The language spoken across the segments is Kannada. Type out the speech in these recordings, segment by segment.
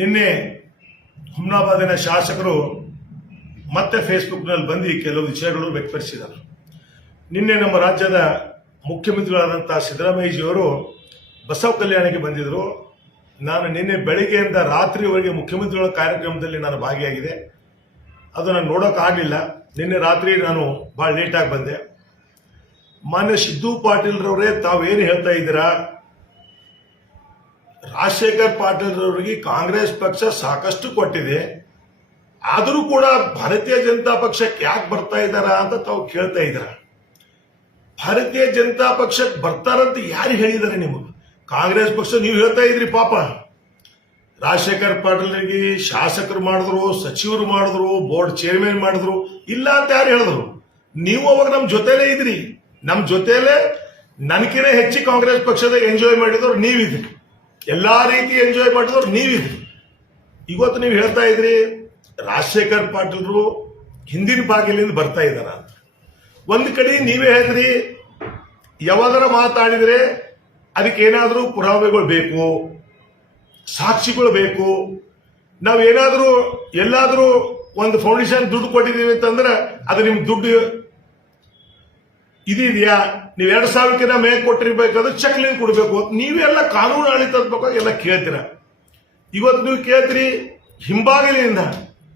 ನಿನ್ನೆ ಹುಮ್ನಾಬಾದಿನ ಶಾಸಕರು ಮತ್ತೆ ಫೇಸ್ಬುಕ್ನಲ್ಲಿ ಬಂದು ಕೆಲವು ವಿಷಯಗಳು ವ್ಯಕ್ತಪಡಿಸಿದರು. ನಿನ್ನೆ ನಮ್ಮ ರಾಜ್ಯದ ಮುಖ್ಯಮಂತ್ರಿಗಳಾದಂತಹ ಸಿದ್ದರಾಮಯ್ಯಜಿಯವರು ಬಸವ ಕಲ್ಯಾಣಕ್ಕೆ ಬಂದಿದ್ದರು. ನಾನು ನಿನ್ನೆ ಬೆಳಿಗ್ಗೆಯಿಂದ ರಾತ್ರಿವರೆಗೆ ಮುಖ್ಯಮಂತ್ರಿಗಳ ಕಾರ್ಯಕ್ರಮದಲ್ಲಿ ನಾನು ಭಾಗಿಯಾಗಿದೆ. ಅದು ನಾನು ನೋಡೋಕ್ಕಾಗಲಿಲ್ಲ. ನಿನ್ನೆ ರಾತ್ರಿ ನಾನು ಬಹಳ ಲೇಟಾಗಿ ಬಂದೆ. ಮಾನ್ಯ ಸಿದ್ದು ಪಾಟೀಲ್ರವರೇ, ತಾವೇನು ಹೇಳ್ತಾ ಇದ್ದೀರಾ? ರಾಜಶೇಖರ್ ಪಾಟೀಲ್ರವರಿಗೆ ಕಾಂಗ್ರೆಸ್ ಪಕ್ಷ ಸಾಕಷ್ಟು ಕೊಟ್ಟಿದೆ, ಆದರೂ ಕೂಡ ಭಾರತೀಯ ಜನತಾ ಪಕ್ಷಕ್ಕೆ ಯಾಕೆ ಬರ್ತಾ ಇದ್ದಾರಾ ಅಂತ ತಾವು ಕೇಳ್ತಾ ಇದ್ದೀರಾ. ಭಾರತೀಯ ಜನತಾ ಪಕ್ಷಕ್ಕೆ ಬರ್ತಾರಂತ ಯಾರು ಹೇಳಿದ್ದಾರೆ ನಿಮಗೆ? ಕಾಂಗ್ರೆಸ್ ಪಕ್ಷ ನೀವು ಹೇಳ್ತಾ ಇದ್ರಿ. ಪಾಪ ರಾಜಶೇಖರ್ ಪಾಟೀಲ್ರಿಗೆ ಶಾಸಕರು ಮಾಡಿದ್ರು, ಸಚಿವರು ಮಾಡಿದ್ರು, ಬೋರ್ಡ್ ಚೇರ್ಮನ್ ಮಾಡಿದ್ರು, ಇಲ್ಲ ಅಂತ ಯಾರು ಹೇಳಿದ್ರು? ನೀವು ಅವಾಗ ನಮ್ಮ ಜೊತೆಲೇ ಇದ್ರಿ. ನಮ್ಮ ಜೊತೆಲೇ ನನಗಿನ ಹೆಚ್ಚು ಕಾಂಗ್ರೆಸ್ ಪಕ್ಷದ ಎಂಜಾಯ್ ಮಾಡಿದವ್ರು ನೀವಿದ್ರಿ. ಎಲ್ಲಾ ರೀತಿ ಎಂಜಾಯ್ ಮಾಡಿದವ್ರು ನೀವಿದ್ರಿ. ಇವತ್ತು ನೀವು ಹೇಳ್ತಾ ಇದ್ರಿ ರಾಜಶೇಖರ್ ಪಾಟೀಲ್ರು ಹಿಂದಿನ ಬಾಗಿಲಿಂದ ಬರ್ತಾ ಇದ್ದಾರ ಅಂತ. ಒಂದ್ ಕಡೆ ನೀವೇ ಹೇಳಿದ್ರಿ, ಯಾವಾಗರ ಮಾತಾಡಿದ್ರೆ ಅದಕ್ಕೇನಾದ್ರೂ ಪುರಾವೆಗಳು ಬೇಕು, ಸಾಕ್ಷಿಗಳು ಬೇಕು. ನಾವೇನಾದ್ರೂ ಎಲ್ಲಾದ್ರೂ ಒಂದು ಫೌಂಡೇಶನ್ ದುಡ್ಡು ಕೊಟ್ಟಿದ್ದೀವಿ ಅಂತಂದ್ರೆ ಅದು ನಿಮ್ ದುಡ್ಡು ಇದೆಯಾ? ನೀವು 2,000ಕ್ಕಿಂತ ಮೇಲೆ ಕೊಟ್ಟಿರ್ಬೇಕಾದ್ರೆ ಚೆಕ್ ಲೈನ್ ಕೊಡಬೇಕು. ನೀವೆಲ್ಲ ಕಾನೂನು ಆಡಳಿತದ ಬಗ್ಗೆ ಎಲ್ಲ ಕೇಳ್ತೀರ. ಇವತ್ತು ನೀವು ಕೇಳ್ತೀರಿ ಹಿಂಬಾಗಿಲಿಂದ.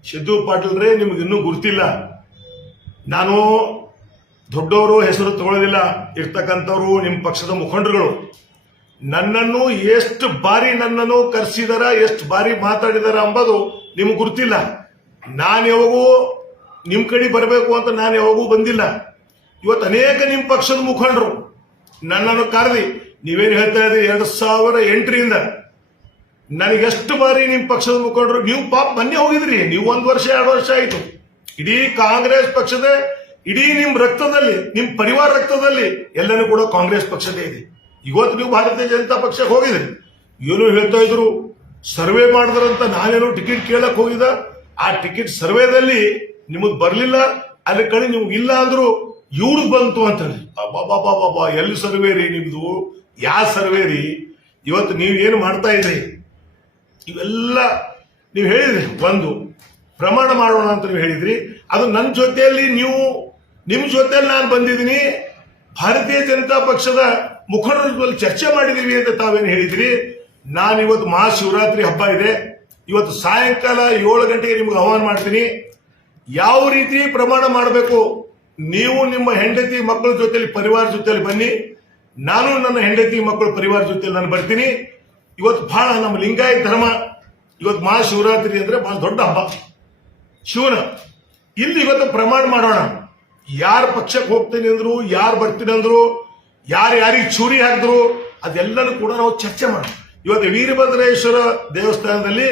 ಸಿದ್ದು ಪಾಟೀಲ್ರೇ, ನಿಮ್ಗೆ ಇನ್ನೂ ಗುರ್ತಿಲ್ಲ. ನಾನು ದೊಡ್ಡವರು ಹೆಸರು ತಗೊಳ್ಳೋದಿಲ್ಲ. ಇರ್ತಕ್ಕಂಥವ್ರು ನಿಮ್ಮ ಪಕ್ಷದ ಮುಖಂಡರುಗಳು ನನ್ನನ್ನು ಎಷ್ಟು ಬಾರಿ ನನ್ನನ್ನು ಕರೆಸಿದಾರ, ಎಷ್ಟು ಬಾರಿ ಮಾತಾಡಿದಾರ ಅಂಬೋದು ನಿಮ್ಗೆ ಗುರ್ತಿಲ್ಲ. ನಾನು ಯಾವಾಗೂ ನಿಮ್ ಕಡೆ ಬರಬೇಕು ಅಂತ ನಾನು ಯಾವಾಗೂ ಬಂದಿಲ್ಲ. ಇವತ್ತು ಅನೇಕ ನಿಮ್ಮ ಪಕ್ಷದ ಮುಖಂಡರು ನನ್ನನ್ನು ಕರೆದಿ ನೀವೇನು ಹೇಳ್ತಾ ಇದ್ರಿ 2008ರಿಂದ ನನಗೆಷ್ಟು ಬಾರಿ ನಿಮ್ಮ ಪಕ್ಷದ ಮುಖಂಡರು, ನೀವು ಪಾಪ ಮೊನ್ನೆ ಹೋಗಿದ್ರಿ, ನೀವು 1 ವರ್ಷ 2 ವರ್ಷ ಆಯಿತು. ಇಡೀ ಕಾಂಗ್ರೆಸ್ ಪಕ್ಷದ ಇಡೀ ನಿಮ್ ರಕ್ತದಲ್ಲಿ, ನಿಮ್ ಪರಿವಾರ ರಕ್ತದಲ್ಲಿ ಎಲ್ಲನೂ ಕೂಡ ಕಾಂಗ್ರೆಸ್ ಪಕ್ಷದೇ ಇದೆ. ಇವತ್ತು ನೀವು ಭಾರತೀಯ ಜನತಾ ಪಕ್ಷಕ್ಕೆ ಹೋಗಿದ್ರಿ. ಏನು ಹೇಳ್ತಾ ಇದ್ರು, ಸರ್ವೆ ಮಾಡಿದ್ರಂತ. ನಾನೇನೋ ಟಿಕೆಟ್ ಕೇಳಕ್ ಹೋಗಿದ, ಆ ಟಿಕೆಟ್ ಸರ್ವೆದಲ್ಲಿ ನಿಮಗ್ ಬರ್ಲಿಲ್ಲ, ಅಲ್ಲಿ ಕಡೆ ನಿಮ್ಗೆ ಇಲ್ಲ ಅಂದ್ರು ಇವ್ರಿಗೆ ಬಂತು ಅಂತ ಹೇಳಿ. ಬಾಬಾ ಎಲ್ಲಿ ಸರ್ವೆ ರೀ ನಿಮ್ದು? ಯಾವ ಸರ್ವೆ ರೀ? ಇವತ್ತು ನೀವು ಏನು ಮಾಡ್ತಾ ಇದ್ರಿ ಇವೆಲ್ಲ ನೀವು ಹೇಳಿದ್ರಿ. ಒಂದು ಪ್ರಮಾಣ ಮಾಡೋಣ ಅಂತ ನೀವು ಹೇಳಿದ್ರಿ. ಅದು ನನ್ನ ಜೊತೆಯಲ್ಲಿ ನೀವು, ನಿಮ್ ಜೊತೆಯಲ್ಲಿ ನಾನು ಬಂದಿದ್ದೀನಿ. ಭಾರತೀಯ ಜನತಾ ಪಕ್ಷದ ಮುಖಂಡರ ಜೊತೆ ಚರ್ಚೆ ಮಾಡಿದೀವಿ ಅಂತ ತಾವೇನು ಹೇಳಿದ್ರಿ. ನಾನು ಇವತ್ತು ಮಹಾಶಿವರಾತ್ರಿ ಹಬ್ಬ ಇದೆ. ಇವತ್ತು ಸಾಯಂಕಾಲ 7 ಗಂಟೆಗೆ ನಿಮ್ಗೆ ಆಹ್ವಾನ ಮಾಡ್ತೀನಿ. ಯಾವ ರೀತಿ ಪ್ರಮಾಣ ಮಾಡಬೇಕು, ನೀವು ನಿಮ್ಮ ಹೆಂಡತಿ ಮಕ್ಕಳ ಜೊತೆಲಿ, ಪರಿವಾರ ಜೊತೆಲಿ ಬನ್ನಿ. ನಾನು ನನ್ನ ಹೆಂಡತಿ ಮಕ್ಕಳ ಪರಿವಾರ ಜೊತೆಲಿ ನಾನು ಬರ್ತೀನಿ. ಇವತ್ತು ಬಹಳ ನಮ್ಮ ಲಿಂಗಾಯತ ಧರ್ಮ, ಇವತ್ತು ಮಹಾಶಿವರಾತ್ರಿ ಅಂದ್ರೆ ಬಹಳ ದೊಡ್ಡ ಹಬ್ಬ ಶಿವನ. ಇಲ್ಲಿ ಇವತ್ತು ಪ್ರಮಾಣ ಮಾಡೋಣ. ಯಾರ ಪಕ್ಷಕ್ಕೆ ಹೋಗ್ತೀನಿ ಅಂದ್ರು, ಯಾರು ಬರ್ತೀನಿ ಅಂದ್ರು, ಯಾರಿಗೆ ಚೂರಿ ಹಾಕಿದ್ರು, ಅದೆಲ್ಲನೂ ಕೂಡ ನಾವು ಚರ್ಚೆ ಮಾಡೋಣ. ಇವತ್ತು ವೀರಭದ್ರೇಶ್ವರ ದೇವಸ್ಥಾನದಲ್ಲಿ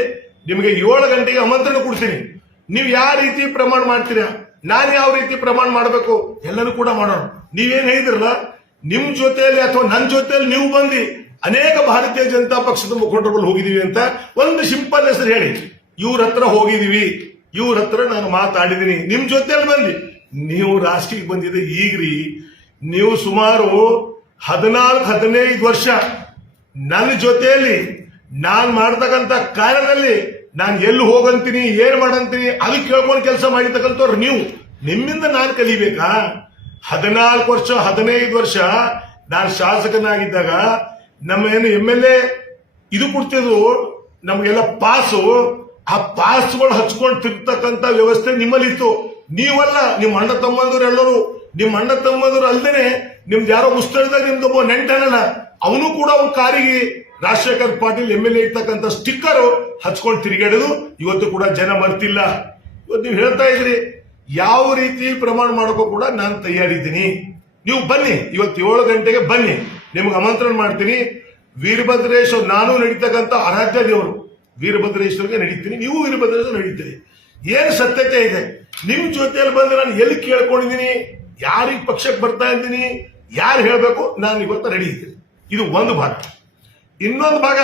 ನಿಮಗೆ 7 ಗಂಟೆಗೆ ಆಮಂತ್ರಣ ಕೊಡ್ತೀನಿ. ನೀವು ಯಾವ ರೀತಿ ಪ್ರಮಾಣ ಮಾಡ್ತೀರಾ, ನಾನು ಯಾವ ರೀತಿ ಪ್ರಮಾಣ ಮಾಡಬೇಕು, ಎಲ್ಲನೂ ಕೂಡ ಮಾಡೋಣ. ನೀವೇನ್ ಹೇಳಿದ್ರಲ್ಲ, ನಿಮ್ ಜೊತೆಯಲ್ಲಿ ಅಥವಾ ನನ್ನ ಜೊತೆಯಲ್ಲಿ ನೀವು ಬಂದು ಅನೇಕ ಭಾರತೀಯ ಜನತಾ ಪಕ್ಷದ ಮುಖಂಡರುಗಳು ಹೋಗಿದೀವಿ ಅಂತ ಒಂದು ಸಿಂಪಲ್ ಹೆಸರು ಹೇಳಿ. ಇವ್ರ ಹತ್ರ ಹೋಗಿದೀವಿ, ಇವ್ರ ಹತ್ರ ನಾನು ಮಾತಾಡಿದೀನಿ, ನಿಮ್ ಜೊತೆಯಲ್ಲಿ ಬಂದು. ನೀವು ರಾಷ್ಟ್ರೀಯಕ್ಕೆ ಬಂದಿದೆ ಈಗ್ರಿ. ನೀವು ಸುಮಾರು 14-15 ವರ್ಷ ನನ್ನ ಜೊತೆಯಲ್ಲಿ ನಾನು ಮಾಡ್ತಕ್ಕಂಥ ಕಾರ್ಯದಲ್ಲಿ ನಾನು ಎಲ್ಲಿ ಹೋಗಂತೀನಿ, ಏನ್ ಮಾಡಂತೀನಿ ಅದು ಕೇಳ್ಕೊಂಡು ಕೆಲಸ ಮಾಡಿರ್ತಕ್ಕಂಥವ್ರು ನೀವು. ನಿಮ್ಮಿಂದ ನಾನು ಕಲಿಬೇಕಾ? 14 ವರ್ಷ 15 ವರ್ಷ ನಾನು ಶಾಸಕನಾಗಿದ್ದಾಗ ನಮ್ಮ ಏನು MLA ಇದು ಕೊಡ್ತಿದ್ವು ನಮಗೆಲ್ಲ ಪಾಸು. ಆ ಪಾಸ್ಗಳು ಹಚ್ಕೊಂಡು ತಿರ್ತಕ್ಕಂಥ ವ್ಯವಸ್ಥೆ ನಿಮ್ಮಲ್ಲಿ ಇತ್ತು. ನೀವಲ್ಲ, ನಿಮ್ಮ ಅಣ್ಣ ತಮ್ಮಂದ್ರು ಎಲ್ಲರೂ, ನಿಮ್ಮ ಅಣ್ಣ ತಮ್ಮಂದ್ರು ಅಲ್ದೇನೆ ನಿಮ್ದು ಯಾರೋ ಮುಸ್ತಳದಾಗ ನಿಮ್ದು ಒಬ್ಬ ನೆಂಟನಲ್ಲ, ಅವನು ಕೂಡ ಒಂದು ಕಾರಿಗೆ ರಾಜಶೇಖರ್ ಪಾಟೀಲ್ MLA ಇರ್ತಕ್ಕಂಥ ಸ್ಟಿಕ್ಕರ್ ಹಚ್ಕೊಂಡು ತಿರುಗಾಡೋದು ಇವತ್ತು ಕೂಡ ಜನ ಮರ್ತಿಲ್ಲ. ಇವತ್ತು ನೀವು ಹೇಳ್ತಾ ಇದ್ರಿ ಯಾವ ರೀತಿ ಪ್ರಮಾಣ ಮಾಡೋಕ್ಕೂ ಕೂಡ ನಾನು ತಯಾರಿದ್ದೀನಿ. ನೀವು ಬನ್ನಿ, ಇವತ್ತು 7 ಗಂಟೆಗೆ ಬನ್ನಿ, ನಿಮ್ಗೆ ಆಮಂತ್ರಣ ಮಾಡ್ತೀನಿ. ವೀರಭದ್ರೇಶ್ವರ ನಾನು ನಡೀತಕ್ಕಂಥ ಆರಾಧ್ಯ ದೇವರು ವೀರಭದ್ರೇಶ್ವರಿಗೆ ನಡೀತೀನಿ, ನೀವು ವೀರಭದ್ರೇಶ್ವರ ನಡೀತೀರಿ. ಏನು ಸತ್ಯತೆ ಇದೆ? ನಿಮ್ ಜೊತೆಯಲ್ಲಿ ಬಂದು ನಾನು ಎಲ್ಲಿ ಕೇಳ್ಕೊಂಡಿದ್ದೀನಿ, ಯಾರಿಗೆ ಪಕ್ಷಕ್ಕೆ ಬರ್ತಾ ಇದ್ದೀನಿ, ಯಾರು ಹೇಳಬೇಕು, ನಾನು ಇವತ್ತು ರೆಡಿ ಇದ್ದೀನಿ. ಇದು ಒಂದು ಭಾಗ. ಇನ್ನೊಂದು ಭಾಗ,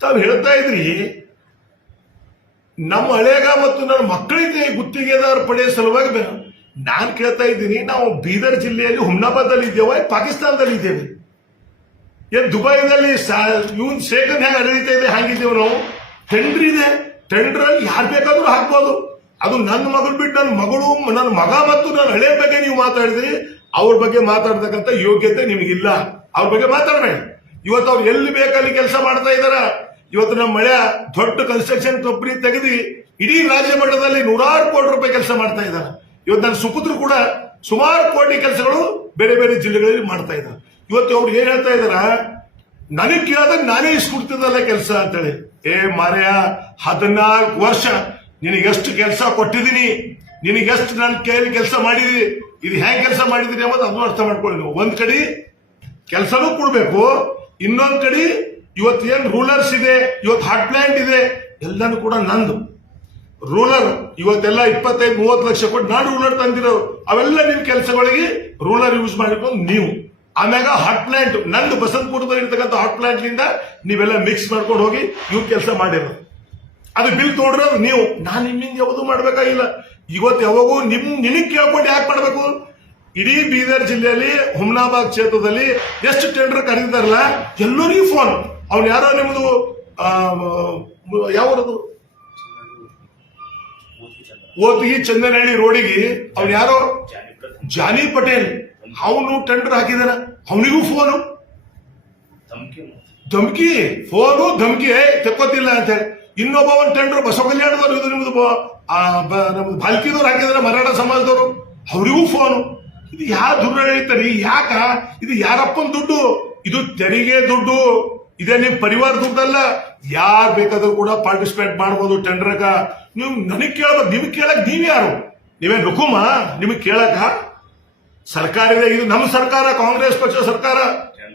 ತಾವು ಹೇಳ್ತಾ ಇದ್ರಿ ನಮ್ಮ ಹಳೇಗ ಮತ್ತು ನನ್ನ ಮಕ್ಕಳಿಗೆ ಗುತ್ತಿಗೆದಾರ ಪಡೆಯ ಸಲುವಾಗಿ ಬೇರೆ. ನಾನು ಕೇಳ್ತಾ ಇದ್ದೀನಿ, ನಾವು ಬೀದರ್ ಜಿಲ್ಲೆಯಲ್ಲಿ ಹುಮ್ನಾಬಾದಲ್ಲಿ ಇದ್ದೇವೆ, ಪಾಕಿಸ್ತಾನದಲ್ಲಿ ಇದ್ದೇವೆ. ಏನ್ ದುಬೈದಲ್ಲಿ ಇವನ್ ಶೇಖನ್ ಹೆಂಗ್ ನಡೀತಾ ಇದೆ, ಹಂಗಿದ್ದೇವೆ ನಾವು. ಟೆಂಡರ್ ಇದೆ, ಟೆಂಡರ್ ಅಲ್ಲಿ ಯಾರು ಬೇಕಾದ್ರೂ ಹಾಕ್ಬೋದು. ಅದು ನನ್ನ ಮಗಳು ಬಿಟ್ಟು ನನ್ನ ಮಗಳು, ನನ್ನ ಮಗ ಮತ್ತು ನನ್ನ ಹಳೆ ಬಗ್ಗೆ ನೀವು ಮಾತಾಡಿದ್ರಿ, ಅವ್ರ ಬಗ್ಗೆ ಮಾತಾಡ್ತಕ್ಕಂಥ ಯೋಗ್ಯತೆ ನಿಮಗಿಲ್ಲ. ಅವ್ರ ಬಗ್ಗೆ ಮಾತಾಡಬೇಡಿ. ಇವತ್ತು ಅವ್ರು ಎಲ್ಲಿ ಬೇಕಲ್ಲಿ ಕೆಲಸ ಮಾಡ್ತಾ ಇದಾರ. ಇವತ್ತು ನಮ್ಮ ಮಳೆ ದೊಡ್ಡ ಕನ್ಸ್ಟ್ರಕ್ಷನ್ ಕಂಪನಿ ತೆಗೆದು ಇಡೀ ರಾಜ್ಯ ಮಟ್ಟದಲ್ಲಿ 100 ಕೋಟಿ ರೂಪಾಯಿ ಕೆಲಸ ಮಾಡ್ತಾ ಇದ್ದಾರೆ. ಇವತ್ತು ನನ್ನ ಸುಪುತ್ರು ಕೂಡ ಸುಮಾರು ಕೋಟಿ ಕೆಲಸಗಳು ಬೇರೆ ಬೇರೆ ಜಿಲ್ಲೆಗಳಲ್ಲಿ ಮಾಡ್ತಾ ಇದ್ದಾರೆ. ಇವತ್ತು ಅವ್ರು ಏನ್ ಹೇಳ್ತಾ ಇದಾರ, ನನಗೆ ಕೇಳಿದಾಗ ನಾನೇ ಇಸ್ಕೊಡ್ತಿದ್ದಲ್ಲ ಕೆಲಸ ಅಂತೇಳಿ. ಮಾರ್ಯ 14 ವರ್ಷ ನಿನಗೆಷ್ಟು ಕೆಲಸ ಕೊಟ್ಟಿದ್ದೀನಿ, ನಿನಗೆಷ್ಟು ನನ್ನ ಕೈಯಲ್ಲಿ ಕೆಲಸ ಮಾಡಿದೀನಿ, ಇದು ಹೆಂಗ್ ಕೆಲಸ ಮಾಡಿದೀನಿ ಅನ್ನೋದು ಅದನ್ನು ಅರ್ಥ ಮಾಡ್ಕೊಳ್ಳಿ. ನೀವು ಒಂದ್ ಕಡೆ ಕೆಲಸನೂ ಕೊಡ್ಬೇಕು, ಇನ್ನೊಂದ್ ಕಡೆ ಇವತ್ತು ಏನ್ ರೂಲರ್ಸ್ ಇದೆ, ಇವತ್ತು ಹಾಟ್ ಪ್ಲಾಂಟ್ ಇದೆ, ಎಲ್ಲಾನು ಕೂಡ ನಂದು. ರೂಲರ್ ಇವತ್ತೆಲ್ಲ 25-30 ಲಕ್ಷ ಕೊಟ್ಟು ನಾನು ರೂಲರ್ ತಂದಿರೋ, ಅವೆಲ್ಲ ನಿಮ್ ಕೆಲಸಗಳಿಗೆ ರೂಲರ್ ಯೂಸ್ ಮಾಡಿಕೊಂಡು ನೀವು. ಆಮ್ಯಾಗ ಹಾಟ್ ಪ್ಲಾಂಟ್ ನಂದು ಬಸಂತಪುರದಲ್ಲಿ ಇರ್ತಕ್ಕಂಥ ಹಾಟ್ ಪ್ಲಾಂಟ್ ನಿಂದ ನೀವೆಲ್ಲ ಮಿಕ್ಸ್ ಮಾಡ್ಕೊಂಡು ಹೋಗಿ ಇವ್ರ ಕೆಲಸ ಮಾಡಿರೋದು, ಅದು ಬಿಲ್ ತೋಡಿರೋದು ನೀವು. ನಾನು ನಿಮ್ಮಿಂದ ಯಾವುದು ಮಾಡ್ಬೇಕಾಗಿಲ್ಲ. ಇವತ್ತು ಯಾವಾಗೂ ನಿನಗ್ ಕೇಳ್ಕೊಂಡು ಯಾಕೆ ಮಾಡ್ಬೇಕು? ಇಡೀ ಬೀದರ್ ಜಿಲ್ಲೆಯಲ್ಲಿ ಹುಮ್ನಾಬಾದ್ ಕ್ಷೇತ್ರದಲ್ಲಿ ಎಷ್ಟು ಟೆಂಡರ್ ಕರೆದಿದ್ದಾರಲ್ಲ, ಎಲ್ಲರಿಗೂ ಫೋನ್. ಅವ್ನು ಯಾರೋ ನಿಮ್ದು ಯಾವ್ದು ಓತಿಗಿ ಚಂದನಹಳ್ಳಿ ರೋಡಿಗೆ ಅವ್ನು ಯಾರೋ ಜಾನಿ ಪಟೇಲ್, ಅವನು ಟೆಂಡರ್ ಹಾಕಿದಾನ, ಅವನಿಗೂ ಫೋನು ಧಮ್ಕಿ, ಫೋನು ಧಮ್ಕಿ ತೆಕ್ಕೋತಿಲ್ಲ ಅಂತ ಹೇಳಿ. ಇನ್ನೊಬ್ಬ ಒಂದು ಟೆಂಡರ್ ಬಸವ ಕಲ್ಯಾಣದವರು, ಇದು ನಿಮ್ದು ನಮ್ದು ಬಾಲ್ಕಿದವ್ರು ಹಾಕಿದಾರೆ, ಮರಾಠ ಸಮಾಜದವರು, ಅವರಿಗೂ ಫೋನು. ಇದು ಯಾರು ದುಡ್ಡು ಹೇಳ್ತಾರೆ? ಯಾಕ ಇದು ಯಾರಪ್ಪನ ದುಡ್ಡು? ಇದು ತೆರಿಗೆ ದುಡ್ಡು, ಇದೇ ನಿಮ್ ಪರಿವಾರ ದುಡ್ಡಲ್ಲ. ಯಾರು ಬೇಕಾದ್ರೂ ಕೂಡ ಪಾರ್ಟಿಸಿಪೇಟ್ ಮಾಡಬಹುದು ಟೆಂಡರ್ಗ. ನೀವು ನನಗ್ ಕೇಳಬೇಕು, ನಿಮ್ಗೆ ಕೇಳಕ್ ನೀವ್ ಯಾರು? ನೀವೇನ್ ರುಕುಮ ನಿಮಗ್ ಕೇಳಕ? ಸರ್ಕಾರ ಇದೆ, ಇದು ನಮ್ಮ ಸರ್ಕಾರ, ಕಾಂಗ್ರೆಸ್ ಪಕ್ಷ ಸರ್ಕಾರ,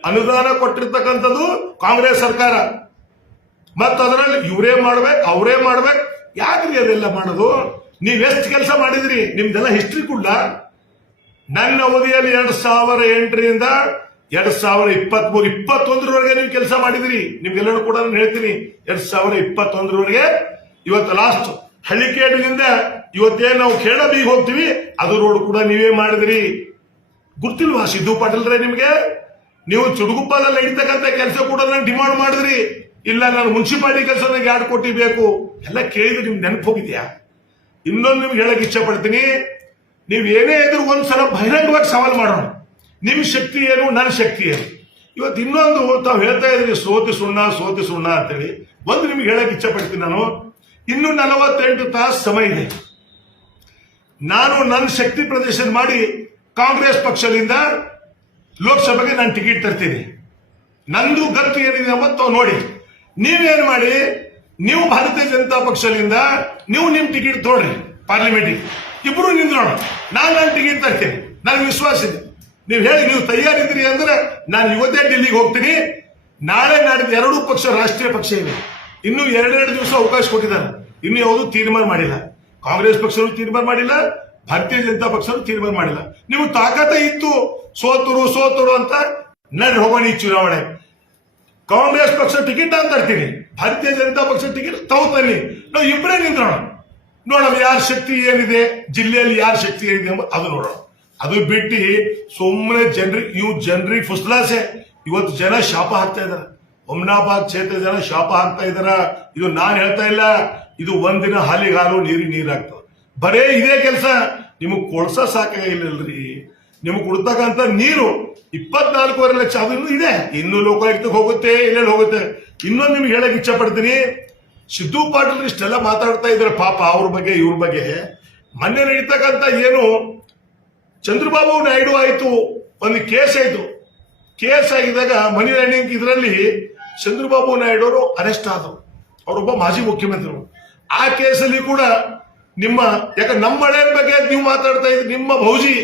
ಅನುದಾನ ಕೊಟ್ಟಿರ್ತಕ್ಕಂಥದ್ದು ಕಾಂಗ್ರೆಸ್ ಸರ್ಕಾರ. ಮತ್ತ ಅದರಲ್ಲಿ ಇವರೇ ಮಾಡ್ಬೇಕು, ಅವರೇ ಮಾಡ್ಬೇಕು. ಯಾಕ್ರಿ ಅದೆಲ್ಲ ಮಾಡೋದು? ನೀವೆಷ್ಟು ಕೆಲಸ ಮಾಡಿದ್ರಿ? ನಿಮ್ದೆಲ್ಲ ಹಿಸ್ಟ್ರಿ ಕೂಡ. ನನ್ನ ಅವಧಿಯಲ್ಲಿ 2008ರಿಂದ 2023-21ರವರೆಗೆ ನೀವು ಕೆಲಸ ಮಾಡಿದಿರಿ. ನಿಮ್ಗೆಲ್ಲರೂ ಕೂಡ ನಾನು ಹೇಳ್ತೀನಿ, 2021ರವರೆಗೆ ಇವತ್ತು ಲಾಸ್ಟ್ ಹಳ್ಳಿಕೇಡಿನಿಂದ ಇವತ್ತೇನು ನಾವು ಕೇಳಬೀಗ ಹೋಗ್ತೀವಿ ಅದು ರೋಡ್ ಕೂಡ ನೀವೇ ಮಾಡಿದ್ರಿ. ಗುರ್ತಿಲ್ವಾ ಸಿದ್ದು ಪಾಟೀಲ್ರೆ ನಿಮ್ಗೆ? ನೀವು ಚುಡುಗುಪ್ಪದಲ್ಲಿ ನಡೀತಕ್ಕಂಥ ಕೆಲಸ ಕೂಡ ನಾನು ಡಿಮಾಂಡ್ ಮಾಡಿದ್ರಿ. ಇಲ್ಲ ನಾನು ಮುನ್ಸಿಪಾಲಿಟಿ ಕೆಲಸ ನನಗೆ 2 ಕೋಟಿ ಬೇಕು ಎಲ್ಲ ಕೇಳಿದ್ರೆ ನಿಮ್ಗೆ ನೆನಪು ಹೋಗಿದ್ಯಾ? ಇನ್ನೊಂದು ನಿಮ್ಗೆ ಹೇಳಕ್ ಇಚ್ಛೆ ಪಡ್ತೀನಿ, ನೀವ್ ಏನೇ ಇದ್ರು ಒಂದ್ಸಲ ಬಹಿರಂಗವಾಗಿ ಸವಾಲ್ ಮಾಡೋಣ. ನಿಮ್ ಶಕ್ತಿ ಏನು, ನನ್ನ ಶಕ್ತಿ ಏನು? ಇವತ್ತು ಇನ್ನೊಂದು ತಾವು ಹೇಳ್ತಾ ಇದ್ರಿ ಸೋತಿ ಸುಣ್ಣ ಅಂತೇಳಿ. ಒಂದು ನಿಮ್ಗೆ ಹೇಳಕ್ ಇಚ್ಛೆ ಪಡ್ತೀನಿ, ನಾನು ಇನ್ನು 48 ತಾಸು ಸಮಯ ಇದೆ. ನಾನು ನನ್ನ ಶಕ್ತಿ ಪ್ರದರ್ಶನ ಮಾಡಿ ಕಾಂಗ್ರೆಸ್ ಪಕ್ಷದಿಂದ ಲೋಕಸಭೆಗೆ ನಾನು ಟಿಕೆಟ್ ತರ್ತೀನಿ. ನಂದು ಗತ್ತು ಏನಿದೆ ಅವತ್ತು ನೋಡಿ. ನೀವೇನ್ ಮಾಡಿ, ನೀವು ಭಾರತೀಯ ಜನತಾ ಪಕ್ಷದಿಂದ ನೀವು ನಿಮ್ ಟಿಕೆಟ್ ತೋಡ್ರಿ ಪಾರ್ಲಿಮೆಂಟಿಗೆ, ಇಬ್ರು ನಿಂದ್ರೋಣ. ನಾನು ನನ್ನ ಟಿಕೆಟ್ ತರ್ತೇನೆ, ನನಗೆ ವಿಶ್ವಾಸ ಇದೆ. ನೀವು ಹೇಳಿ ನೀವು ತಯಾರಿದ್ರಿ ಅಂದ್ರೆ ನಾನು ಇವತ್ತೇ ಡೆಲ್ಲಿಗೆ ಹೋಗ್ತೀನಿ. ನಾಳೆ ನಾಡಿದ್ದು 2 ಪಕ್ಷ ರಾಷ್ಟ್ರೀಯ ಪಕ್ಷ ಇದೆ. ಇನ್ನು 2 ದಿವಸ ಅವಕಾಶ ಕೊಟ್ಟಿದ್ದಾರೆ. ಇನ್ನು ಯಾವುದು ತೀರ್ಮಾನ ಮಾಡಿಲ್ಲ. ಕಾಂಗ್ರೆಸ್ ಪಕ್ಷರು ತೀರ್ಮಾನ ಮಾಡಿಲ್ಲ, ಭಾರತೀಯ ಜನತಾ ಪಕ್ಷರು ತೀರ್ಮಾನ ಮಾಡಿಲ್ಲ. ನೀವು ತಾಕತ್ತ ಇತ್ತು ಸೋತರು ಅಂತ ನಡ್ರಿ ಹೋಗೋಣ ಈ ಚುನಾವಣೆ. ಕಾಂಗ್ರೆಸ್ ಪಕ್ಷ ಟಿಕೆಟ್ ಅಂತ ತರ್ತೀನಿ, ಭಾರತೀಯ ಜನತಾ ಪಕ್ಷ ಟಿಕೆಟ್ ತಗೋತೀನಿ. ನಾವು ಇಬ್ಬರೇ ನಿಂತ್ರೋಣ, ನೋಡೋಣ ಯಾರ ಶಕ್ತಿ ಏನಿದೆ, ಜಿಲ್ಲೆಯಲ್ಲಿ ಯಾರ ಶಕ್ತಿ ಏನಿದೆ ಅದು ನೋಡೋಣ. ಅದು ಬಿಟ್ಟು ಸುಮ್ಮನೆ ಜನರಿಗೆ ಫುಸ್ಲಾಸೆ. ಇವತ್ತು ಜನ ಶಾಪ ಹಾಕ್ತಾ ಇದಾರೆ. ಹುಮ್ನಾಬಾದ್ ಕ್ಷೇತ್ರ ಜನ ಶಾಪ ಹಾಕ್ತಾ ಇದಾರ. ಇದು ನಾನ್ ಹೇಳ್ತಾ ಇಲ್ಲ, ಇದು ಒಂದಿನ ಹಾಲಿಗಾಲು ನೀರಾಗ್ತದೆ. ಬರೇ ಇದೇ ಕೆಲಸ. ನಿಮಗ್ ಕೊಳ್ಸ ಸಾಕಾಗಿಲ್ಲಲ್ರಿ. ನಿಮಗ್ ಕೊಡ್ತಕ್ಕಂಥ ನೀರು 24.5 ಲಕ್ಷ ಅದು ಇದೆ. ಇನ್ನು ಲೋಕಾಯುಕ್ತಕ್ಕೆ ಹೋಗುತ್ತೆ, ಎಲ್ಲೆಲ್ಲಿ ಹೋಗುತ್ತೆ. ಇನ್ನೊಂದು ನಿಮ್ಗೆ ಹೇಳಕ್ ಇಚ್ಛೆ ಪಡ್ತೀನಿ, ಸಿದ್ದು ಪಾಟೀಲ್ ಇಷ್ಟೆಲ್ಲ ಮಾತಾಡ್ತಾ ಇದ್ದಾರೆ ಪಾಪ ಅವ್ರ ಬಗ್ಗೆ ಇವ್ರ ಬಗ್ಗೆ. ಮೊನ್ನೆ ನಡೀತಕ್ಕಂಥ ಏನು ಚಂದ್ರಬಾಬು ನಾಯ್ಡು ಆಯ್ತು, ಒಂದು ಕೇಸ್ ಆಯ್ತು. ಕೇಸ್ ಆಗಿದಾಗ ಮನಿ ಲ್ಯಾಂಡಿಂಗ್ ಇದರಲ್ಲಿ ಚಂದ್ರಬಾಬು ನಾಯ್ಡು ಅವರು ಅರೆಸ್ಟ್ ಆದರು. ಅವರೊಬ್ಬ ಮಾಜಿ ಮುಖ್ಯಮಂತ್ರಿಗಳು. ಆ ಕೇಸಲ್ಲಿ ಕೂಡ ಯಾಕಂದ್ರೆ ನಮ್ಮ ಮಳೆ ಬಗ್ಗೆ ನೀವು ಮಾತಾಡ್ತಾ ಇದ್ರಿ. ನಿಮ್ಮ ಭೌಜಿ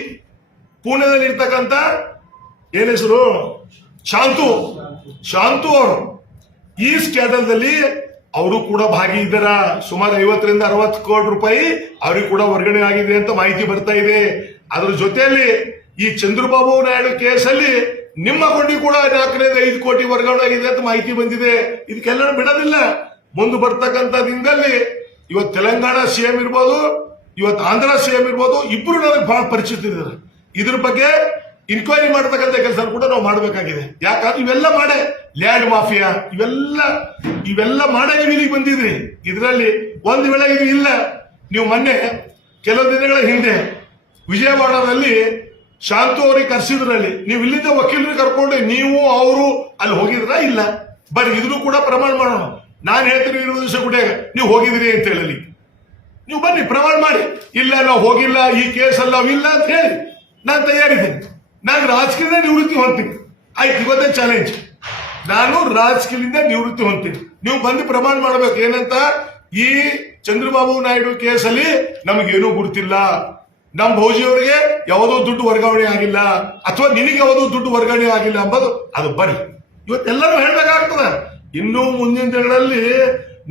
ಪುಣೆದಲ್ಲಿ ಇರ್ತಕ್ಕಂಥ ಏನ್ ಹೆಸರು, ಶಾಂತು ಅವರು ಈ ಸ್ಕ್ಯಾಂಡಲ್ದಲ್ಲಿ ಅವರು ಕೂಡ ಭಾಗಿ ಇದ್ದಾರ. ಸುಮಾರು 50ರಿಂದ 60 ಕೋಟಿ ರೂಪಾಯಿ ಅವ್ರಿಗೆ ಕೂಡ ವರ್ಗಾವಣೆ ಆಗಿದೆ ಅಂತ ಮಾಹಿತಿ ಬರ್ತಾ ಇದೆ. ಅದ್ರ ಜೊತೆಯಲ್ಲಿ ಈ ಚಂದ್ರಬಾಬು ನಾಯ್ಡು ಕೇಸಲ್ಲಿ ನಿಮ್ಮ ಕೊಂಡಿ ಕೂಡ 4ರಿಂದ 5 ಕೋಟಿ ವರ್ಗಾವಣೆ ಆಗಿದೆ ಅಂತ ಮಾಹಿತಿ ಬಂದಿದೆ. ಇದಕ್ಕೆಲ್ಲ ಬಿಡೋದಿಲ್ಲ. ಮುಂದೆ ಬರ್ತಕ್ಕಂಥ ದಿನದಲ್ಲಿ ಇವತ್ತು ತೆಲಂಗಾಣ ಸಿಎಂ ಇರ್ಬೋದು, ಇವತ್ತು ಆಂಧ್ರ ಸಿಎಂ ಇರ್ಬೋದು, ಇಬ್ರು ನನಗೆ ಬಹಳ ಪರಿಚಿತ ಇದ್ದಾರೆ. ಇದ್ರ ಬಗ್ಗೆ ಇನ್ಕ್ವೈರಿ ಮಾಡತಕ್ಕಂಥ ಕೆಲಸ ಕೂಡ ನಾವು ಮಾಡಬೇಕಾಗಿದೆ. ಯಾಕಂದ್ರೆ ಇವೆಲ್ಲ ಮಾಡೇ ಲ್ಯಾಂಡ್ ಮಾಫಿಯಾ ಇವೆಲ್ಲ ಮಾಡೇ ನೀವು ಇಲ್ಲಿಗೆ ಬಂದಿದ್ರಿ. ಇದರಲ್ಲಿ ಒಂದು ವೇಳೆ ಇದು ಇಲ್ಲ, ನೀವು ಮೊನ್ನೆ ಕೆಲವು ದಿನಗಳ ಹಿಂದೆ ವಿಜಯವಾಡದಲ್ಲಿ ಶಾಂತು ಅವರಿಗೆ ಕರೆಸಿದ್ರಲ್ಲಿ ನೀವು ಇಲ್ಲಿಂದ ವಕೀಲರಿಗೆ ಕರ್ಕೊಂಡು ನೀವು ಅವರು ಅಲ್ಲಿ ಹೋಗಿದ್ರ ಇಲ್ಲ? ಬರೀ ಇದನ್ನು ಕೂಡ ಪ್ರಮಾಣ ಮಾಡೋಣ. ನಾನು ಹೇಳ್ತೀನಿ ಇರುವ ದಿವಸ ಕೂಡ ನೀವು ಹೋಗಿದ್ರಿ ಅಂತ ಹೇಳಲಿ, ನೀವು ಬನ್ನಿ ಪ್ರಮಾಣ ಮಾಡಿ. ಇಲ್ಲ ನಾವು ಹೋಗಿಲ್ಲ, ಈ ಕೇಸಲ್ಲಿ ನಾವಿಲ್ಲ ಅಂತ ಹೇಳಿ ನಾನು ತಯಾರಿದ್ದೀನಿ. ನಾನು ರಾಜಕೀಯದಿಂದ ನಿವೃತ್ತಿ ಹೊಂದ್ತೀನಿ. ಆಯ್ತು, ಇವತ್ತೇ ಚಾಲೆಂಜ್, ನಾನು ರಾಜಕೀಯದಿಂದ ನಿವೃತ್ತಿ ಹೊಂದ್ತೀನಿ. ನೀವು ಬಂದು ಪ್ರಮಾಣ ಮಾಡಬೇಕು ಏನಂತ, ಈ ಚಂದ್ರಬಾಬು ನಾಯ್ಡು ಕೇಸಲ್ಲಿ ನಮಗೇನೂ ಗುರುತಿಲ್ಲ, ನಮ್ಮ ಭೋಜಿಯವರಿಗೆ ಯಾವುದೋ ದುಡ್ಡು ವರ್ಗಾವಣೆ ಆಗಿಲ್ಲ, ಅಥವಾ ನಿನಗೆ ಯಾವುದೋ ದುಡ್ಡು ವರ್ಗಾವಣೆ ಆಗಿಲ್ಲ ಅಂಬೋದು ಅದು ಬರ್ರಿ. ಇವತ್ತೆಲ್ಲರೂ ಹೇಳ್ಬೇಕಾಗ್ತದ. ಇನ್ನು ಮುಂದಿನ ದಿನಗಳಲ್ಲಿ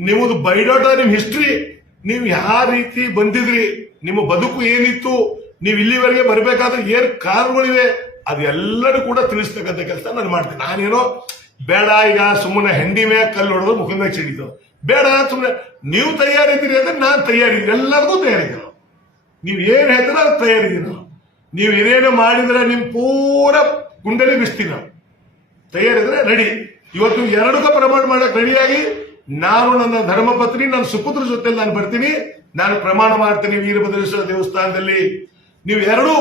ನಿಮ್ಮದು ಬಯೋಡಾಟಾ, ನಿಮ್ ಹಿಸ್ಟ್ರಿ, ನೀವು ಯಾವ ರೀತಿ ಬಂದಿದ್ರಿ, ನಿಮ್ಮ ಬದುಕು ಏನಿತ್ತು, ನೀವು ಇಲ್ಲಿವರೆಗೆ ಬರಬೇಕಾದ್ರೆ ಏನ್ ಕಾರಣಗಳಿವೆ, ಅದೆಲ್ಲರೂ ಕೂಡ ತಿಳಿಸ್ತಕ್ಕಂಥ ಕೆಲಸ ನಾನು ಮಾಡ್ತೀನಿ. ನಾನೇನೋ ಬೇಡ ಈಗ ಸುಮ್ಮನೆ ಹೆಂಡಿ ಮ್ಯಾಗ ಕಲ್ಲು ಹೊಡೆದು ಮುಖದ ಮ್ಯಾಗ ಸಿಡಿತು ಬೇಡ, ಸುಮ್ಮನೆ ನೀವು ತಯಾರಿದ್ದೀರಿ ಅಂದ್ರೆ ನಾನು ತಯಾರಿದ್ದೀನಿ, ಎಲ್ಲರಿಗೂ ತಯಾರಿದ್ದೀನಿ. ನೀವು ಏನ್ ಹೇಳ್ತೀರ ಅದು ತಯಾರಿದ್ದೀನಿ. ನೀವು ಏನೇನು ಮಾಡಿದ್ರೆ ನಿಮ್ ಪೂರ ಗುಂಡಲಿ ಬಿಸ್ತೀನಿ. ನಾವು ತಯಾರಿದ್ರೆ ರೆಡಿ. ಇವತ್ತು ಎರಡಕ್ಕೂ ಪ್ರಮಾಣ ಮಾಡಕ್ ರೆಡಿಯಾಗಿ ನಾನು ನನ್ನ ಧರ್ಮಪತ್ನಿ ನನ್ನ ಸುಪುತ್ರ ಜೊತೆ ನಾನು ಬರ್ತೀನಿ, ನಾನು ಪ್ರಮಾಣ ಮಾಡ್ತೀನಿ ವೀರಭದ್ರೇಶ್ವರ ದೇವಸ್ಥಾನದಲ್ಲಿ. ನೀವು ಎರಡು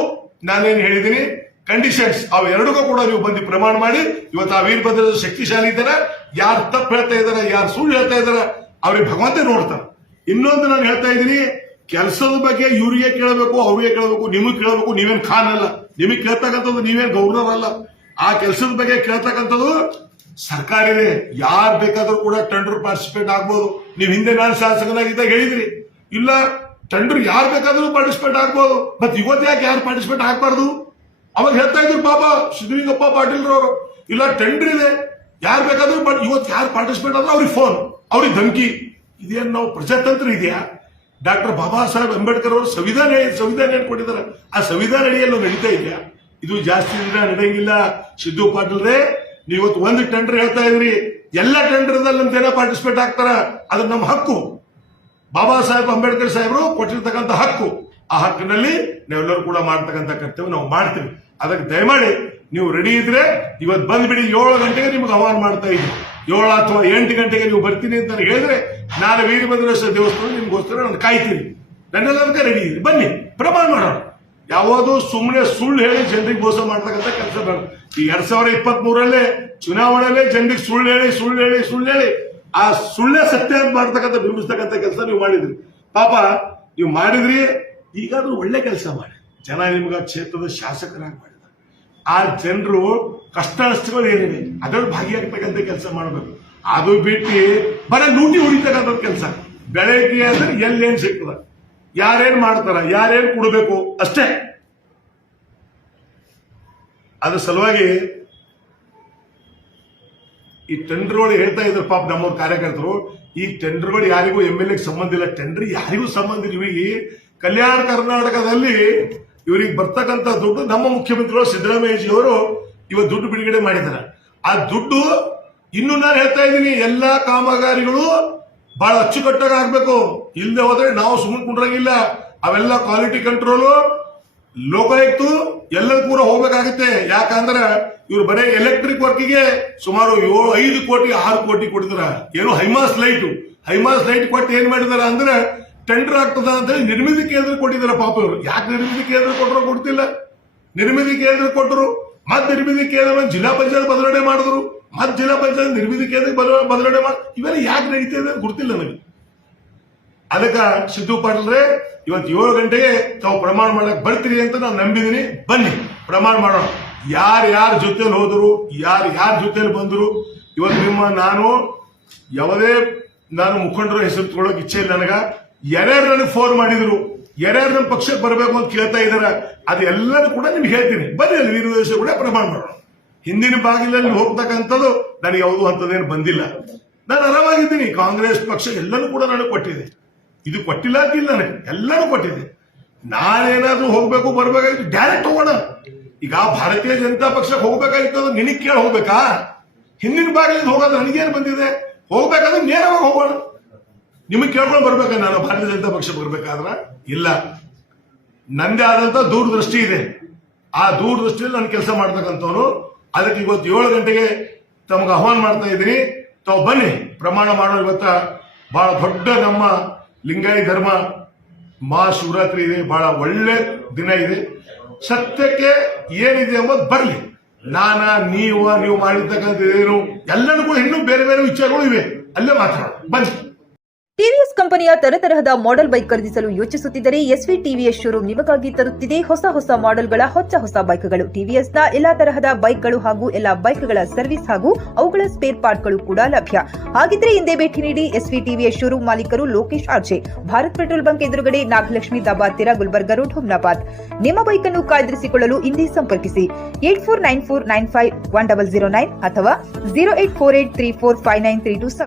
ನಾನೇನು ಹೇಳಿದ್ದೀನಿ ಕಂಡೀಷನ್ಸ್, ಅವು ಎರಡಕ್ಕೂ ಕೂಡ ನೀವು ಬಂದು ಪ್ರಮಾಣ ಮಾಡಿ. ಇವತ್ತು ಆ ವೀರಭದ್ರೇಶ್ವರ ಶಕ್ತಿಶಾಲಿ ಇದ್ದಾರೆ, ಯಾರು ತಪ್ಪು ಹೇಳ್ತಾ ಇದಾರೆ, ಯಾರು ಸುಳ್ಳು ಹೇಳ್ತಾ ಇದಾರೆ ಅವ್ರಿಗೆ ಭಗವಂತ ನೋಡ್ತಾರೆ. ಇನ್ನೊಂದು ನಾನು ಹೇಳ್ತಾ ಇದ್ದೀನಿ, ಕೆಲಸದ ಬಗ್ಗೆ ಇವ್ರಿಗೆ ಕೇಳಬೇಕು, ಅವ್ರಿಗೆ ಕೇಳಬೇಕು, ನಿಮಗೆ ಕೇಳಬೇಕು. ನೀವೇನ್ ಖಾನ್ ಅಲ್ಲ, ನಿಮಗೆ ಕೇಳ್ತಕ್ಕಂಥದ್ದು ನೀವೇನ್ ಗವರ್ನರ್ ಅಲ್ಲ. ಆ ಕೆಲಸದ ಬಗ್ಗೆ ಕೇಳ್ತಕ್ಕಂಥದ್ದು ಸರ್ಕಾರ ಇದೆ. ಯಾರು ಬೇಕಾದ್ರೂ ಕೂಡ ಟೆಂಡರ್ ಪಾರ್ಟಿಸಿಪೇಟ್ ಆಗ್ಬೋದು. ನೀವು ಹಿಂದೆ ನಾನು ಶಾಸಕನಾಗಿದ್ದಾಗ ಹೇಳಿದ್ರಿ, ಇಲ್ಲ ಟೆಂಡರ್ ಯಾರು ಬೇಕಾದ್ರೂ ಪಾರ್ಟಿಸಿಪೇಟ್ ಆಗ್ಬೋದು, ಮತ್ತೆ ಇವತ್ತು ಯಾಕೆ ಯಾರು ಪಾರ್ಟಿಸಿಪೇಟ್ ಆಗ್ಬಾರ್ದು? ಅವಾಗ ಹೇಳ್ತಾ ಇದ್ರು ಪಾಪ ಸಿದ್ದಲಿಂಗಪ್ಪ ಪಾಟೀಲ್ರವರು, ಇಲ್ಲ ಟೆಂಡರ್ ಇದೆ ಯಾರು ಬೇಕಾದ್ರೂ, ಇವತ್ತು ಯಾರು ಪಾರ್ಟಿಸಿಪೇಟ್ ಆದ್ರೆ ಅವ್ರಿಗೆ ಫೋನ್, ಅವ್ರಿಗೆ ಧಮಕಿ. ಇದೇನು ನಾವು ಪ್ರಜಾತಂತ್ರ ಇದೆಯಾ? ಡಾಕ್ಟರ್ ಬಾಬಾ ಸಾಹೇಬ್ ಅಂಬೇಡ್ಕರ್ ಅವರು ಸಂವಿಧಾನ ಏನು ಕೊಟ್ಟಿದ್ದಾರೆ, ಆ ಸಂವಿಧಾನ ಅಡಿಯಲ್ಲಿ ನಡೀತಾ ಇದೆಯಾ? ಇದು ಜಾಸ್ತಿ ದಿನ ನಡೆಯಂಗಿಲ್ಲ. ಸಿದ್ದು ಪಾಟೀಲ್ರೇ, ನೀವು ಇವತ್ತು ಒಂದು ಟೆಂಡರ್ ಹೇಳ್ತಾ ಇದ್ರಿ, ಎಲ್ಲ ಟೆಂಡರ್ದಲ್ಲಿ ನಮ್ದೇನೋ ಪಾರ್ಟಿಸಿಪೇಟ್ ಆಗ್ತಾರ, ಅದು ನಮ್ಮ ಹಕ್ಕು. ಬಾಬಾ ಸಾಹೇಬ್ ಅಂಬೇಡ್ಕರ್ ಸಾಹೇಬರು ಕೊಟ್ಟಿರ್ತಕ್ಕಂಥ ಹಕ್ಕು. ಆ ಹಕ್ಕಿನಲ್ಲಿ ನಾವೆಲ್ಲರೂ ಕೂಡ ಮಾಡ್ತಕ್ಕಂಥ ಕರ್ತವ್ಯ ನಾವು ಮಾಡ್ತೀವಿ. ಅದಕ್ಕೆ ದಯಮಾಡಿ ನೀವು ರೆಡಿ ಇದ್ರೆ ಇವತ್ತು ಬಂದ್ಬಿಡಿ. 7 ಗಂಟೆಗೆ ನಿಮ್ಗೆ ಆಹ್ವಾನ ಮಾಡ್ತಾ ಇದ್ದೀವಿ. 7 ಅಥವಾ 8 ಗಂಟೆಗೆ ನೀವು ಬರ್ತೀನಿ ಅಂತ ಹೇಳಿದ್ರೆ ನಾನು ವೀರಭದ್ರೇಶ್ವರ ದೇವಸ್ಥಾನ ನಿಮ್ಗೋಸ್ಕರ ನಾನು ಕಾಯ್ತೀನಿ. ನನ್ನೆಲ್ಲದಕ್ಕೆ ರೆಡಿ ಇದೆ, ಬನ್ನಿ ಪ್ರಮಾಣ ಮಾಡೋಣ. ಯಾವುದೋ ಸುಮ್ಮನೆ ಸುಳ್ಳು ಹೇಳಿ ಜನರಿಗೆ ಮೋಸ ಮಾಡ್ತಕ್ಕಂಥ ಕೆಲಸ ಬೇಡ. ಈ 2023 ಚುನಾವಣೆಯಲ್ಲೇ ಜನರಿಗೆ ಸುಳ್ಳು ಹೇಳಿ ಆ ಸುಳ್ಳೇ ಸತ್ಯ ಅಂತ ಮಾಡ್ತಕ್ಕಂಥ ಬಿಂಬಿಸ್ತಕ್ಕಂಥ ಕೆಲಸ ನೀವು ಮಾಡಿದ್ರಿ. ಪಾಪ ನೀವು ಮಾಡಿದ್ರಿ, ಈಗಾದ್ರೂ ಒಳ್ಳೆ ಕೆಲಸ ಮಾಡಿ. ಜನ ನಿಮ್ಗೆ ಕ್ಷೇತ್ರದ ಶಾಸಕರಾಗಿ ಮಾಡಿದ್ದಾರೆ. ಆ ಜನರು ಕಷ್ಟ ನಷ್ಟಗಳು ಏನಿದೆ ಅದರಲ್ಲಿ ಭಾಗಿಯಾಗ್ತಕ್ಕಂಥ ಕೆಲಸ ಮಾಡಬೇಕು. ಅದು ಬಿಟ್ಟು ಬರೀ ಲೂಟಿ ಹೊಡಿತಕ್ಕಂಥ ಕೆಲಸ. ಬೆಳಗ್ಗೆ ಅಂದ್ರೆ ಎಲ್ಲೇನ್ ಸಿಗ್ತದ, ಯಾರೇನ್ ಮಾಡ್ತಾರ, ಯಾರೇನ್ ಕೊಡಬೇಕು ಅಷ್ಟೇ. ಅದ್ರ ಸಲುವಾಗಿ ಈ ಟೆಂಡರ್ಗಳು ಹೇಳ್ತಾ ಇದ್ರು ಪಾಪ ನಮ್ಮವ್ರ ಕಾರ್ಯಕರ್ತರು, ಈ ಟೆಂಡರ್ಗಳು ಯಾರಿಗೂ MLA ಸಂಬಂಧ ಇಲ್ಲ, ಟೆಂಡರ್ ಯಾರಿಗೂ ಸಂಬಂಧ ಇಲ್ಲ. ಇವರಿಗೆ ಕಲ್ಯಾಣ ಕರ್ನಾಟಕದಲ್ಲಿ ಇವರಿಗೆ ಬರ್ತಕ್ಕಂಥ ದುಡ್ಡು ನಮ್ಮ ಮುಖ್ಯಮಂತ್ರಿಗಳು ಸಿದ್ದರಾಮಯ್ಯಜಿ ಅವರು ಇವತ್ತು ದುಡ್ಡು ಬಿಡುಗಡೆ ಮಾಡಿದ್ದಾರೆ. ಆ ದುಡ್ಡು ಇನ್ನು ನಾನು ಹೇಳ್ತಾ ಇದ್ದೀನಿ, ಎಲ್ಲಾ ಕಾಮಗಾರಿಗಳು ಬಹಳ ಅಚ್ಚುಕಟ್ಟಾಗಿ ಆಗ್ಬೇಕು. ಇಲ್ಲದೆ ಹೋದ್ರೆ ನಾವು ಸುಮ್ಮನೆ ಕುಂಡ್ರಂಗಿಲ್ಲ. ಅವೆಲ್ಲ ಕ್ವಾಲಿಟಿ ಕಂಟ್ರೋಲು, ಲೋಕಾಯುಕ್ತ ಎಲ್ಲರೂ ಕೂಡ ಹೋಗ್ಬೇಕಾಗುತ್ತೆ. ಯಾಕಂದ್ರೆ ಇವ್ರು ಬರೀ ಎಲೆಕ್ಟ್ರಿಕ್ ವರ್ಕಿಗೆ ಸುಮಾರು 5 ಕೋಟಿ 6 ಕೋಟಿ ಕೊಟ್ಟಿದಾರ. ಏನು ಹೈಮಾಸ್ ಲೈಟ್ ಕೊಟ್ಟು ಏನ್ ಮಾಡಿದಾರ ಅಂದ್ರೆ ಟೆಂಡರ್ ಆಗ್ತದ ಅಂತ ಹೇಳಿ ನಿರ್ಮಿತಿ ಕೇಂದ್ರ ಕೊಟ್ಟಿದ್ದಾರೆ. ಪಾಪ ಇವರು ಯಾಕೆ ನಿರ್ಮಿತಿ ಕೇಂದ್ರ ಕೊಟ್ಟರು ಗೊತ್ತಿಲ್ಲ. ನಿರ್ಮಿತಿ ಕೇಂದ್ರ ಕೊಟ್ಟರು, ಮತ್ತೆ ನಿರ್ಮಿತಿ ಕೇಂದ್ರ ಜಿಲ್ಲಾ ಪಂಚಾಯತ್ ಬದಲಾವಣೆ ಮಾಡಿದ್ರು, ಮತ್ತೆ ಜಿಲ್ಲಾ ಪಂಚಾಯತ್ ನಿರ್ಮಿತಿ ಕೇಂದ್ರ ಬದಲಾವಣೆ ಮಾಡಿ, ಇವೆಲ್ಲ ಯಾಕೆ ನಡೀತಿದೆ ಅಂತ ಗೊತ್ತಿಲ್ಲ ನನಗೆ. ಅದಕ್ಕ ಸಿದ್ದು ಪಾಟೀಲ್ರೆ, ಇವತ್ತು 7 ಗಂಟೆಗೆ ತಾವು ಪ್ರಮಾಣ ಮಾಡಕ್ ಬರ್ತೀರಿ ಅಂತ ನಾನು ನಂಬಿದೀನಿ. ಬನ್ನಿ ಪ್ರಮಾಣ ಮಾಡೋಣ. ಯಾರ ಜೊತೆಲಿ ಹೋದ್ರು, ಯಾರ ಜೊತೆಲಿ ಬಂದ್ರು, ಇವತ್ತು ನಿಮ್ಮ ಯಾವುದೇ ನಾನು ಮುಖಂಡರ ಹೆಸರು ತಗೊಳ್ಳೋಕೆ ಇಚ್ಛೆ ಇಲ್ಲ. ಯಾರ್ಯಾರು ನನಗೆ ಫೋನ್ ಮಾಡಿದ್ರು, ಯಾರ್ಯಾರು ನಮ್ಮ ಪಕ್ಷಕ್ಕೆ ಬರಬೇಕು ಅಂತ ಕೇಳ್ತಾ ಇದಾರೆ, ಅದೆಲ್ಲರೂ ಕೂಡ ನಿಮ್ಗೆ ಹೇಳ್ತೀನಿ. ಬನ್ನಿ ಅಲ್ಲಿ ವೀರಭದ್ರೇಶ್ವರ ಕೂಡ ಪ್ರಮಾಣ ಮಾಡೋಣ. ಹಿಂದಿನ ಬಾಗಿಲಲ್ಲಿ ಹೋಗ್ತಕ್ಕಂಥದ್ದು ನನಗೆ ಯಾವುದೂ ಅಂತದೇನು ಬಂದಿಲ್ಲ. ನಾನು ಆರಾಮಾಗಿದ್ದೀನಿ. ಕಾಂಗ್ರೆಸ್ ಪಕ್ಷ ಎಲ್ಲನೂ ಕೂಡ ನನಗೆ ಕೊಟ್ಟಿದೆ. ಇದು ಕೊಟ್ಟಿಲ್ಲ ಅಂತಿಲ್ಲ, ನನಗೆ ಎಲ್ಲನೂ ಕೊಟ್ಟಿದೆ. ನಾನೇನಾದ್ರೂ ಹೋಗ್ಬೇಕು ಬರ್ಬೇಕಾಗಿತ್ತು ಡೈರೆಕ್ಟ್ ಹೋಗೋಣ. ಈಗ ಭಾರತೀಯ ಜನತಾ ಪಕ್ಷಕ್ಕೆ ಹೋಗ್ಬೇಕಾಗಿತ್ತು, ನಿನಗೆ ಕೇಳಿ ಹೋಗ್ಬೇಕಾ? ಹಿಂದಿನ ಬಾಗಿಲಿಂದ ಹೋಗೋದು ನನಗೇನು ಬಂದಿದೆ? ಹೋಗ್ಬೇಕಾದ್ರೆ ನೇರವಾಗಿ ಹೋಗೋಣ. ನಿಮಗೆ ಕೇಳ್ಕೊಂಡು ಬರ್ಬೇಕ ನಾನು ಭಾರತೀಯ ಜನತಾ ಪಕ್ಷ ಬರ್ಬೇಕಾದ್ರ? ಇಲ್ಲ, ನಂದೇ ಆದಂತ ದೂರದೃಷ್ಟಿ ಇದೆ. ಆ ದೂರದೃಷ್ಟಿಯಲ್ಲಿ ನಾನು ಕೆಲಸ ಮಾಡ್ತಕ್ಕಂಥವ್ರು. ಅದಕ್ಕೆ ಇವತ್ತು 7 ಗಂಟೆಗೆ ತಮಗೆ ಆಹ್ವಾನ ಮಾಡ್ತಾ ಇದ್ದೀನಿ. ತಾವು ಬನ್ನಿ, ಪ್ರಮಾಣ ಮಾಡೋ. ಇವತ್ತ ಬಹಳ ದೊಡ್ಡ ನಮ್ಮ ಲಿಂಗಾಯತ ಧರ್ಮ ಮಹಾಶಿವರಾತ್ರಿ ಇದೆ, ಬಹಳ ಒಳ್ಳೆ ದಿನ ಇದೆ. ಸತ್ಯಕ್ಕೆ ಏನಿದೆ ಎಂಬುದು ಬರಲಿ. ನೀವು ಮಾಡಿರ್ತಕ್ಕಂಥ ಏನು ಎಲ್ಲರಿಗೂ ಇನ್ನೂ ಬೇರೆ ಬೇರೆ ವಿಚಾರಗಳು ಇವೆ, ಅಲ್ಲೇ ಮಾತಾಡೋಣ ಬನ್ನಿ. ಟಿವಿಎಸ್ ಕಂಪನಿಯ ತರತರಹದ ಮಾಡೆಲ್ ಬೈಕ್ ಖರೀದಿಸಲು ಯೋಚಿಸುತ್ತಿದ್ದರೆ ಎಸ್ವಿ ಟಿವಿಎಸ್ ಶೋರೂಮ್ ನಿಮಗಾಗಿ ತರುತ್ತಿದೆ ಹೊಸ ಮಾಡೆಲ್ಗಳ ಹೊಸ ಬೈಕ್ಗಳು. ಟಿವಿಎಸ್ನ ಎಲ್ಲಾ ತರಹದ ಬೈಕ್ಗಳು ಹಾಗೂ ಎಲ್ಲಾ ಬೈಕ್ಗಳ ಸರ್ವಿಸ್ ಹಾಗೂ ಅವುಗಳ ಸ್ಪೇರ್ ಪಾರ್ಟ್ಗಳು ಕೂಡ ಲಭ್ಯ. ಹಾಗಿದ್ರೆ ಹಿಂದೆ ಭೇಟಿ ನೀಡಿ. ಎಸ್ವಿ ಟಿವಿಎಸ್ ಶೋರೂಮ್ ಮಾಲೀಕರು Lokesh RJ, Bharat petrol bunk ಎದುರುಗಡೆ, ನಾಗಲಕ್ಷ್ಮಿ ದಾಬಾ ಹತ್ತಿರ, ಗುಲ್ಬರ್ಗ ರೋಡ್, ಹುಮ್ನಾಬಾದ್. ನಿಮ್ಮ ಬೈಕ್ ಅನ್ನು ಕಾಯ್ದಿರಿಸಿಕೊಳ್ಳಲು ಹಿಂದೆ ಸಂಪರ್ಕಿಸಿ 8494951009 ಅಥವಾ 0848345932.